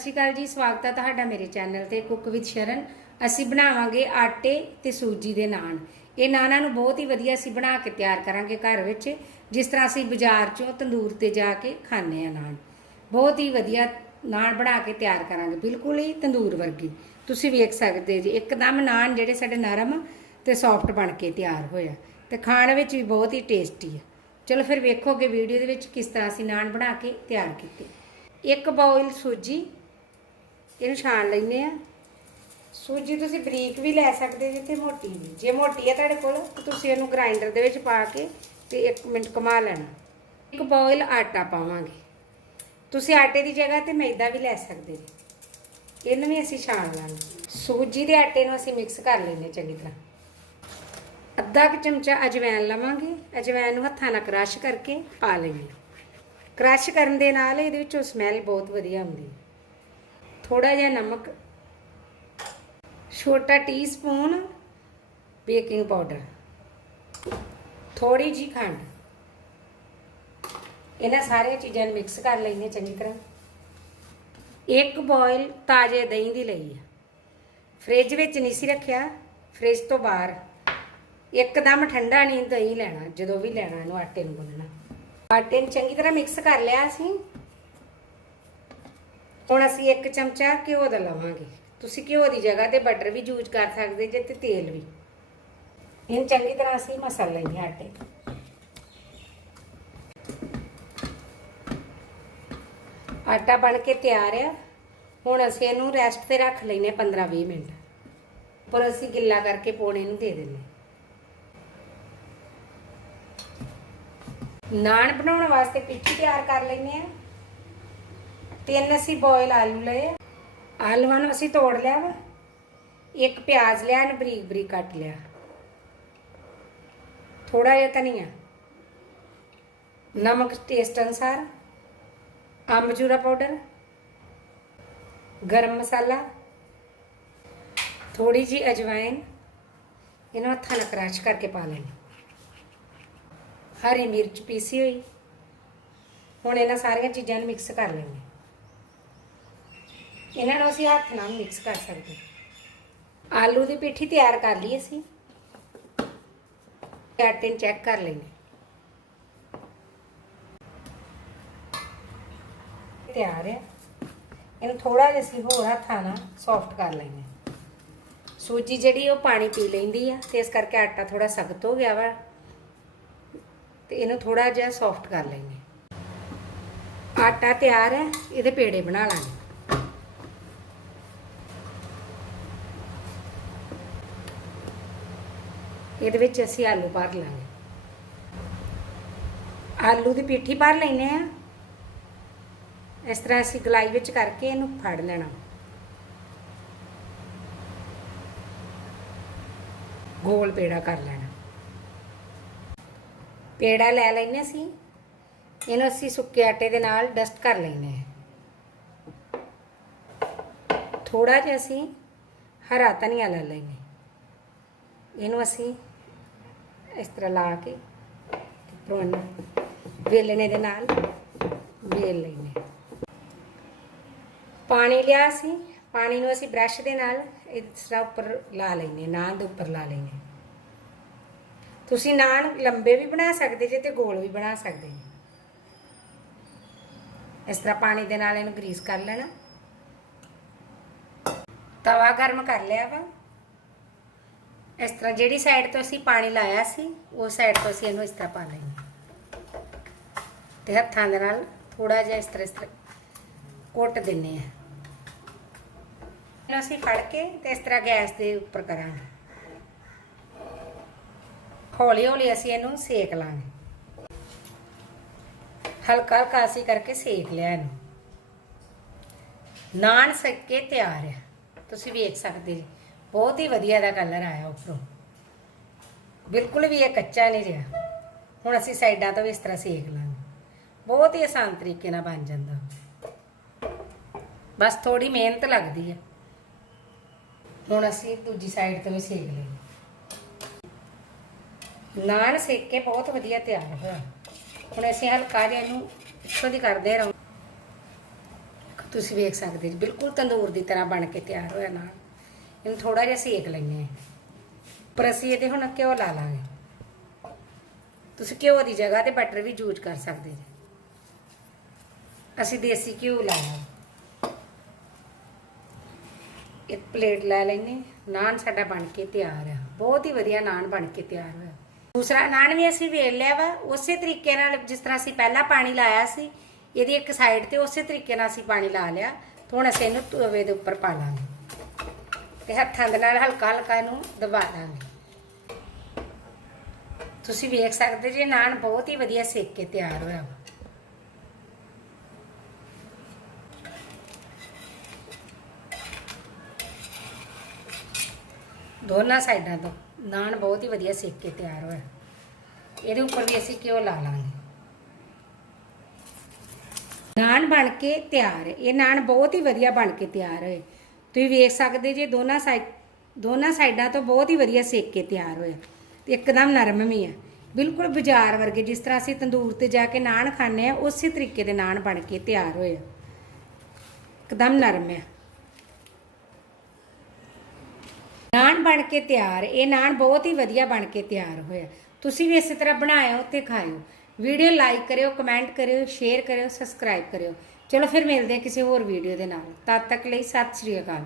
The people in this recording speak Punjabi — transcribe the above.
ਸਤਿ ਸ਼੍ਰੀ ਅਕਾਲ ਜੀ, ਸਵਾਗਤ ਹੈ ਤੁਹਾਡਾ ਮੇਰੇ ਚੈਨਲ ਤੇ, ਕੁੱਕ ਵਿਦ ਸ਼ਰਨ। ਅਸੀਂ ਬਣਾਵਾਂਗੇ ਆਟੇ ਤੇ ਸੂਜੀ ਦੇ ਨਾਨ। ਇਹ ਨਾਨਾਂ ਨੂੰ ਬਹੁਤ ਹੀ ਵਧੀਆ ਅਸੀਂ ਬਣਾ ਕੇ ਤਿਆਰ ਕਰਾਂਗੇ ਘਰ ਵਿੱਚ, ਜਿਸ ਤਰ੍ਹਾਂ ਅਸੀਂ ਬਾਜ਼ਾਰ ਚੋਂ ਤੰਦੂਰ ਤੇ ਜਾ ਕੇ ਖਾਂਦੇ ਆ ਨਾਨ। ਬਹੁਤ ਹੀ ਵਧੀਆ ਨਾਨ ਬਣਾ ਕੇ ਤਿਆਰ ਕਰਾਂਗੇ, ਬਿਲਕੁਲ ਹੀ ਤੰਦੂਰ ਵਰਗੀ। ਤੁਸੀਂ ਵੇਖ ਸਕਦੇ ਜੀ, ਇੱਕਦਮ ਨਾਨ ਜਿਹੜੇ ਸਾਡੇ ਨਰਮ ਤੇ ਸੌਫਟ ਬਣ ਕੇ ਤਿਆਰ ਹੋਇਆ ਤੇ ਖਾਣ ਵਿੱਚ ਵੀ ਬਹੁਤ ਹੀ ਟੇਸਟੀ ਹੈ ਚਲੋ ਫਿਰ ਵੇਖੋਗੇ ਵੀਡੀਓ ਦੇ ਵਿੱਚ ਕਿਸ ਤਰ੍ਹਾਂ ਅਸੀਂ ਨਾਨ ਬਣਾ ਕੇ ਤਿਆਰ ਕੀਤੇ। ਇੱਕ ਬਾਉਲ ਸੂਜੀ ਇਹਨੂੰ ਛਾਣ ਲੈਨੇ ਆ। ਸੂਜੀ ਤੁਸੀਂ ਬਰੀਕ ਵੀ ਲੈ ਸਕਦੇ ਜੇ ਤੇ ਮੋਟੀ ਵੀ। ਜੇ ਮੋਟੀ ਹੈ ਤੁਹਾਡੇ ਕੋਲ, ਤਾਂ ਤੁਸੀਂ ਇਹਨੂੰ ਗ੍ਰਾਈਂਡਰ ਦੇ ਵਿੱਚ ਪਾ ਕੇ ਤੇ 1 ਮਿੰਟ ਕਮਾ ਲੈਣਾ। ਇੱਕ ਬੋਇਲ ਆਟਾ ਪਾਵਾਂਗੇ। ਤੁਸੀਂ ਆਟੇ ਦੀ ਜਗ੍ਹਾ ਤੇ ਮੈਦਾ ਵੀ ਲੈ ਸਕਦੇ ਜੀ ਇਹਨੂੰ ਵੀ ਅਸੀਂ ਛਾਣ ਲਾਂਗੇ। ਸੂਜੀ ਦੇ ਆਟੇ ਨੂੰ ਅਸੀਂ ਮਿਕਸ ਕਰ ਲੈਨੇ ਚੰਗੀ ਤਰ੍ਹਾਂ। ਅੱਧਾ ਕੁ ਚਮਚਾ ਅਜਵਾਇਣ ਲਵਾਂਗੇ। ਅਜਵਾਇਣ ਨੂੰ ਹੱਥਾਂ ਨਾਲ ਕ੍ਰਸ਼ ਕਰਕੇ ਪਾ ਲੈਣੀ ਕ੍ਰਸ਼ ਕਰਨ ਦੇ ਨਾਲ ਇਹਦੇ ਵਿੱਚੋਂ ਸਮੈਲ ਬਹੁਤ ਵਧੀਆ ਆਉਂਦੀ ਹੈ। ਥੋੜਾ ਜਿਹਾ ਨਮਕ, ਛੋਟਾ ਟੀਸਪੂਨ ਬੇਕਿੰਗ ਪਾਊਡਰ ਥੋੜੀ ਜੀ ਖੰਡ। ਇਹਨਾਂ ਸਾਰੀਆਂ ਚੀਜ਼ਾਂ ਨੂੰ ਮਿਕਸ ਕਰ ਲੈਣੇ ਚੰਗੀ ਤਰ੍ਹਾਂ। ਇੱਕ ਬੋਇਲ ਤਾਜ਼ੇ ਦਹੀਂ ਦੀ ਲਈ ਹੈ ਫ੍ਰਿਜ ਵਿੱਚ ਨਹੀਂ ਸੀ ਰੱਖਿਆ ਫ੍ਰਿਜ ਤੋਂ ਬਾਹਰ। ਇੱਕਦਮ ਠੰਡਾ ਨਹੀਂ ਦਹੀਂ ਲੈਣਾ, ਜਦੋਂ ਵੀ ਲੈਣਾ ਇਹਨੂੰ ਆਟੇ ਨੂੰ ਗੁੰਨਣਾ। ਆਟੇ ਨੂੰ ਚੰਗੀ ਤਰ੍ਹਾਂ ਮਿਕਸ ਕਰ ਲਿਆ ਅਸੀਂ। ਹੁਣ ਅਸੀਂ ਇੱਕ ਚਮਚਾ ਘਿਓ ਦਾ ਲਵਾਂਗੇ। ਤੁਸੀਂ ਘਿਓ ਦੀ ਜਗ੍ਹਾ ਤੇ ਬਟਰ ਵੀ ਯੂਜ਼ ਕਰ ਸਕਦੇ ਜੇ ਤੇ ਤੇਲ ਵੀ। ਇਹਨੂੰ ਚੰਗੀ ਤਰ੍ਹਾਂ ਅਸੀਂ ਮਸਲ ਲੈਂਦੇ ਹਾਂ ਆਟੇ। ਆਟਾ ਬਣ ਕੇ ਤਿਆਰ ਆ। ਹੁਣ ਅਸੀਂ ਇਹਨੂੰ ਰੈਸਟ ਤੇ ਰੱਖ ਲੈਨੇ 15-20 ਮਿੰਟ। ਪਰ ਅਸੀਂ ਗਿੱਲਾ ਕਰਕੇ ਪੋਣੇ ਨੂੰ ਦੇ ਦਿੰਨੇ ਨਾਨ ਬਣਾਉਣ ਵਾਸਤੇ ਪਿੱਛੇ ਤਿਆਰ ਕਰ ਲੈਨੇ ਆ ਤਿੰਨ ਅਸੀਂ ਬੋਇਲ ਆਲੂ ਲਏ ਆ। ਆਲੂਆਂ ਨੂੰ ਅਸੀਂ ਤੋੜ ਲਿਆ ਵਾ। ਇੱਕ ਪਿਆਜ਼ ਲਿਆ ਇਹਨੂੰ ਬਰੀਕ ਬਰੀਕ ਕੱਟ ਲਿਆ। ਥੋੜਾ ਜਿਹਾ ਧਨੀਆ। ਨਮਕ ਟੇਸਟ ਅਨੁਸਾਰ। ਅੰਬਚੂਰਾ ਪਾਊਡਰ ਗਰਮ ਮਸਾਲਾ। ਥੋੜੀ ਜੀ ਅਜਵਾਇਨ ਇਹਨੂੰ ਹੱਥਾਂ ਨਾਲ ਕ੍ਰਸ਼ ਕਰਕੇ ਪਾ ਲੈਣੀ। ਹਰੀ ਮਿਰਚ ਪੀਸੀ ਹੋਈ। ਹੁਣ ਇਹਨਾਂ ਸਾਰੀਆਂ ਚੀਜ਼ਾਂ ਨੂੰ ਮਿਕਸ ਕਰ ਲੈਣੀ ਇਹਨਾਂ ਨੂੰ ਅਸੀਂ ਹੱਥ ਨਾਲ ਮਿਕਸ ਕਰ ਸਕਦੇ ਹਾਂ। ਆਲੂ ਦੀ ਪਿੱਠੀ ਤਿਆਰ ਕਰ ਲਈ ਅਸੀਂ। ਆਟੇ ਨੂੰ ਚੈੱਕ ਕਰ ਲੈਂਦੇ ਤਿਆਰ ਹੈ। ਇਹਨੂੰ ਥੋੜਾ ਜਿਹਾ ਅਸੀਂ ਹੋਰ ਹੱਥਾਂ ਨਾਲ ਸੌਫਟ ਕਰ ਲੈਂਦੇ ਸੂਜੀ ਜਿਹੜੀ ਉਹ ਪਾਣੀ ਪੀ ਲੈਂਦੀ ਆ ਤੇ ਇਸ ਕਰਕੇ ਆਟਾ ਥੋੜਾ ਸਖਤ ਹੋ ਗਿਆ ਵਾ। ਤੇ ਇਹਨੂੰ ਥੋੜਾ ਜਿਹਾ ਸੌਫਟ ਕਰ ਲੈਂਦੇ ਆਟਾ ਤਿਆਰ ਹੈ, ਇਹਦੇ ਪੇੜੇ ਬਣਾ ਲਾਂਗੇ। ਇਹਦੇ ਵਿੱਚ ਅਸੀਂ ਆਲੂ ਭਰ ਲਾਂਗੇ। ਆਲੂ ਦੀ ਪੀਠੀ ਭਰ ਲੈਨੇ ਆ। ਇਸ ਤਰ੍ਹਾਂ ਅਸੀਂ ਗਲਾਈ ਵਿੱਚ ਕਰਕੇ ਇਹਨੂੰ ਫੜ ਲੈਣਾ। ਗੋਲ ਪੇੜਾ ਕਰ ਲੈਣਾ। ਪੇੜਾ ਲੈ ਲੈਨੇ ਅਸੀਂ। ਇਹਨੂੰ ਅਸੀਂ ਸੁੱਕੇ ਆਟੇ ਦੇ ਨਾਲ ਡਸਟ ਕਰ ਲੈਨੇ ਆ। ਥੋੜਾ ਜਿਹਾ ਅਸੀਂ ਹਰਾ ਧਨੀਆ ਲੈ ਲੈਨੇ। ਇਹਨੂੰ ਅਸੀਂ ਇਸ ਤਰ੍ਹਾਂ ਲਾ ਕੇ ਉੱਪਰੋਂ ਵੇਲਣੇ ਦੇ ਨਾਲ ਵੇਲ ਲੈਨੇ ਪਾਣੀ ਲਿਆ ਸੀ, ਪਾਣੀ ਨੂੰ ਅਸੀਂ ਬ੍ਰਸ਼ ਦੇ ਨਾਲ ਇਸ ਤਰ੍ਹਾਂ ਉੱਪਰ ਲਾ ਲੈਨੇ ਨਾਨ ਦੇ ਉੱਪਰ ਲਾ ਲੈਨੇ ਤੁਸੀਂ ਨਾਨ ਲੰਬੇ ਵੀ ਬਣਾ ਸਕਦੇ ਜੇ ਤੇ ਗੋਲ ਵੀ ਬਣਾ ਸਕਦੇ ਜੇ। ਇਸ ਤਰ੍ਹਾਂ ਪਾਣੀ ਦੇ ਨਾਲ ਇਹਨੂੰ ਗਰੀਸ ਕਰ ਲੈਣਾ। ਤਵਾ ਗਰਮ ਕਰ ਲਿਆ ਵਾ। ਇਸ ਤਰ੍ਹਾਂ ਜਿਹੜੀ ਸਾਈਡ ਤੋਂ ਅਸੀਂ ਪਾਣੀ ਲਾਇਆ ਸੀ ਉਸ ਸਾਈਡ ਤੋਂ ਅਸੀਂ ਇਹਨੂੰ ਇਸ ਤਰ੍ਹਾਂ ਪਾ ਲੈਂਗੇ ਤੇ ਹੱਥਾਂ ਦੇ ਨਾਲ ਥੋੜਾ ਜਿਹਾ ਇਸ ਤਰ੍ਹਾਂ ਇਸ ਤਰ੍ਹਾਂ ਕੁੱਟ ਦਿੰਨੇ ਆ ਇਹਨੂੰ ਅਸੀਂ ਫੜ ਕੇ ਤੇ ਇਸ ਤਰ੍ਹਾਂ ਗੈਸ ਦੇ ਉੱਪਰ ਕਰਾਂਗੇ। ਹੌਲੀ ਹੌਲੀ ਅਸੀਂ ਇਹਨੂੰ ਸੇਕ ਲਾਂਗੇ। ਹਲਕਾ ਹਲਕਾ ਅਸੀਂ ਕਰਕੇ ਸੇਕ ਲਿਆ ਇਹਨੂੰ। ਨਾਨ ਸੇਕ ਤਿਆਰ ਹੈ ਤੁਸੀਂ ਵੇਖ ਸਕਦੇ ਜੀ। ਬਹੁਤ ਹੀ ਵਧੀਆ ਦਾ ਕਲਰ ਆਇਆ ਉੱਪਰੋਂ। ਬਿਲਕੁਲ ਵੀ ਇਹ ਕੱਚਾ ਨਹੀਂ ਰਿਹਾ। ਹੁਣ ਅਸੀਂ ਸਾਈਡਾਂ ਤੋਂ ਵੀ ਇਸ ਤਰ੍ਹਾਂ ਸੇਕ ਲਾਂਗੇ। ਬਹੁਤ ਹੀ ਆਸਾਨ ਤਰੀਕੇ ਨਾਲ ਬਣ ਜਾਂਦਾ। ਬਸ ਥੋੜੀ ਮਿਹਨਤ ਲੱਗਦੀ ਹੈ। ਹੁਣ ਅਸੀਂ ਦੂਜੀ ਸਾਈਡ ਤੋਂ ਵੀ ਸੇਕ ਲਈ ਨਾਨ ਸੇਕ ਕੇ ਬਹੁਤ ਵਧੀਆ ਤਿਆਰ ਹੋਇਆ। ਹੁਣ ਅਸੀਂ ਹਲਕਾ ਜਿਹਾ ਇਹਨੂੰ ਇੱਥੋਂ ਦੀ ਕਰਦੇ ਰਹੋ ਤੁਸੀਂ ਵੇਖ ਸਕਦੇ ਜੀ, ਬਿਲਕੁਲ ਤੰਦੂਰ ਦੀ ਤਰ੍ਹਾਂ ਬਣ ਕੇ ਤਿਆਰ ਹੋਇਆ ਨਾਨ। ਇਹਨੂੰ ਥੋੜਾ ਜਿਹਾ ਸੇਕ ਲੈਣੇ ਪਰ ਅਸੀਂ ਇਹਦੇ ਹੁਣ ਘਿਓ ਲਾ ਲਾਂਗੇ। ਤੁਸੀਂ ਘਿਓ ਦੀ ਜਗ੍ਹਾ ਤੇ ਬਟਰ ਵੀ ਯੂਜ਼ ਕਰ ਸਕਦੇ ਜੀ। ਅਸੀਂ ਦੇਸੀ ਘਿਓ ਲਾਇਆ ਇੱਕ ਪਲੇਟ ਲੈ ਲੈਨੇ ਨਾਨ ਸਾਡਾ ਬਣ ਕੇ ਤਿਆਰ ਆ। ਬਹੁਤ ਹੀ ਵਧੀਆ ਨਾਨ ਬਣ ਕੇ ਤਿਆਰ ਹੋਇਆ। ਦੂਸਰਾ ਨਾਨ ਵੀ ਅਸੀਂ ਵੇਲ ਲਿਆ ਵਾ। ਉਸੇ ਤਰੀਕੇ ਨਾਲ ਜਿਸ ਤਰ੍ਹਾਂ ਅਸੀਂ ਪਹਿਲਾਂ ਪਾਣੀ ਲਾਇਆ ਸੀ, ਇਹਦੀ ਇੱਕ ਸਾਈਡ ਤੇ ਉਸੇ ਤਰੀਕੇ ਨਾਲ ਅਸੀਂ ਪਾਣੀ ਲਾ ਲਿਆ। ਤੇ ਹੁਣ ਅਸੀਂ ਇਹਨੂੰ ਤਵੇ ਦੇ ਉੱਪਰ ਪਾ ਲਾਂਗੇ। ਤੇ ਹੱਥਾਂ ਦੇ ਨਾਲ ਹਲਕਾ ਹਲਕਾ ਇਹਨੂੰ ਦਬਾ ਦਾਂਗੇ। ਤੁਸੀਂ ਵੇਖ ਸਕਦੇ ਜੀ ਨਾਨ ਬਹੁਤ ਹੀ ਵਧੀਆ ਸੇਕ ਕੇ ਤਿਆਰ ਹੋਇਆ ਦੋਨਾਂ ਸਾਈਡਾਂ ਤੋਂ ਨਾਨ ਬਹੁਤ ਹੀ ਵਧੀਆ ਸੇਕ ਕੇ ਤਿਆਰ ਹੋਇਆ। ਇਹਦੇ ਉੱਪਰ ਵੀ ਅਸੀਂ ਘਿਓ ਲਾ ਲਾਂਗੇ। ਨਾਨ ਬਣ ਕੇ ਤਿਆਰ ਇਹ ਨਾਨ ਬਹੁਤ ਹੀ ਵਧੀਆ ਬਣ ਕੇ ਤਿਆਰ ਹੋਏ। ਤੁਸੀਂ ਵੇਖ ਸਕਦੇ ਜੇ ਦੋਨਾਂ ਸਾਈਡ ਦੋਨਾਂ ਸਾਈਡਾਂ ਤੋਂ ਬਹੁਤ ਹੀ ਵਧੀਆ ਸੇਕ ਕੇ ਤਿਆਰ ਹੋਇਆ ਤੇ ਇੱਕਦਮ ਨਰਮ ਵੀ ਆ। ਬਿਲਕੁਲ ਬਾਜ਼ਾਰ ਵਰਗੇ ਜਿਸ ਤਰ੍ਹਾਂ ਅਸੀਂ ਤੰਦੂਰ ਤੇ ਜਾ ਕੇ ਨਾਨ ਖਾਂਦੇ ਆ, ਉਸੇ ਤਰੀਕੇ ਦੇ ਨਾਨ ਬਣ ਕੇ ਤਿਆਰ ਹੋਏ ਆ। ਇੱਕਦਮ ਨਰਮ ਆ। ਨਾਨ ਬਣ ਕੇ ਤਿਆਰ, ਇਹ ਨਾਨ ਬਹੁਤ ਹੀ ਵਧੀਆ ਬਣ ਕੇ ਤਿਆਰ ਹੋਇਆ ਤੁਸੀਂ ਵੀ ਇਸੇ ਤਰ੍ਹਾਂ ਬਣਾਇਓ ਤੇ ਖਾਇਓ। ਵੀਡੀਓ ਲਾਈਕ ਕਰਿਓ, ਕਮੈਂਟ ਕਰਿਓ, ਸ਼ੇਅਰ ਕਰਿਓ, ਸਬਸਕ੍ਰਾਈਬ ਕਰਿਓ। ਚਲੋ ਫਿਰ ਮਿਲਦੇ ਹਾਂ ਕਿਸੇ ਹੋਰ ਵੀਡੀਓ ਦੇ ਨਾਲ। ਤਦ ਤੱਕ ਲਈ ਸਤਿ ਸ਼੍ਰੀ ਅਕਾਲ।